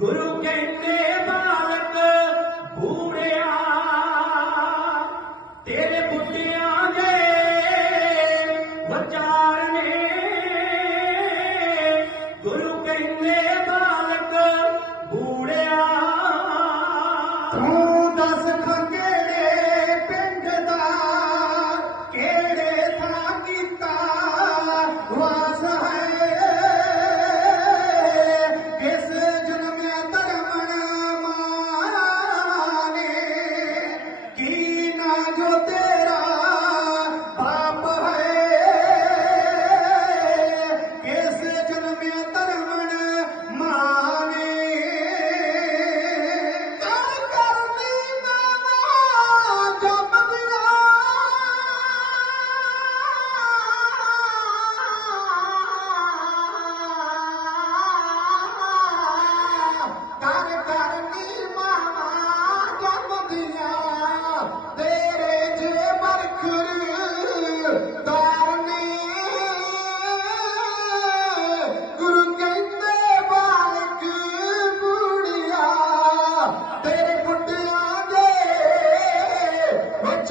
गुरु कहते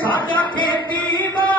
ਸਾਡਾ ਖੇਤੀ ਬਾ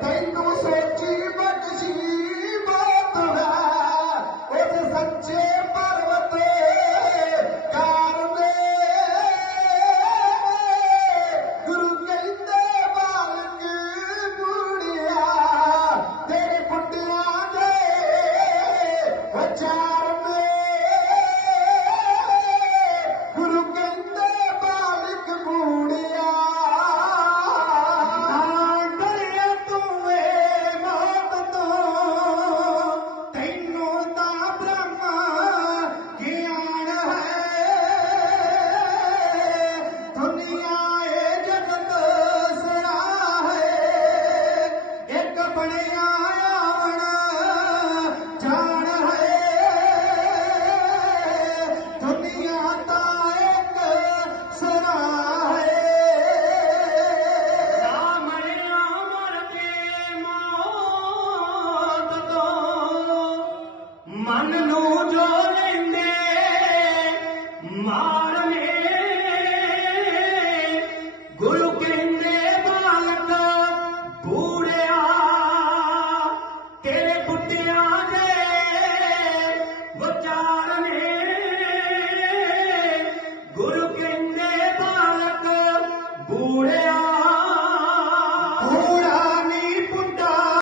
time ਬਣਿਆ ਆਵਣ ਜਾਣ ਹੈ ਦੁਨੀਆ ਤਾਂ ਇੱਕ ਸਰਾ ਹੈ ਸਾਹਮਣਿਆ ਮਰਦੇ ਮੌਤ ਤੋਂ ਮਨ ਨੂੰ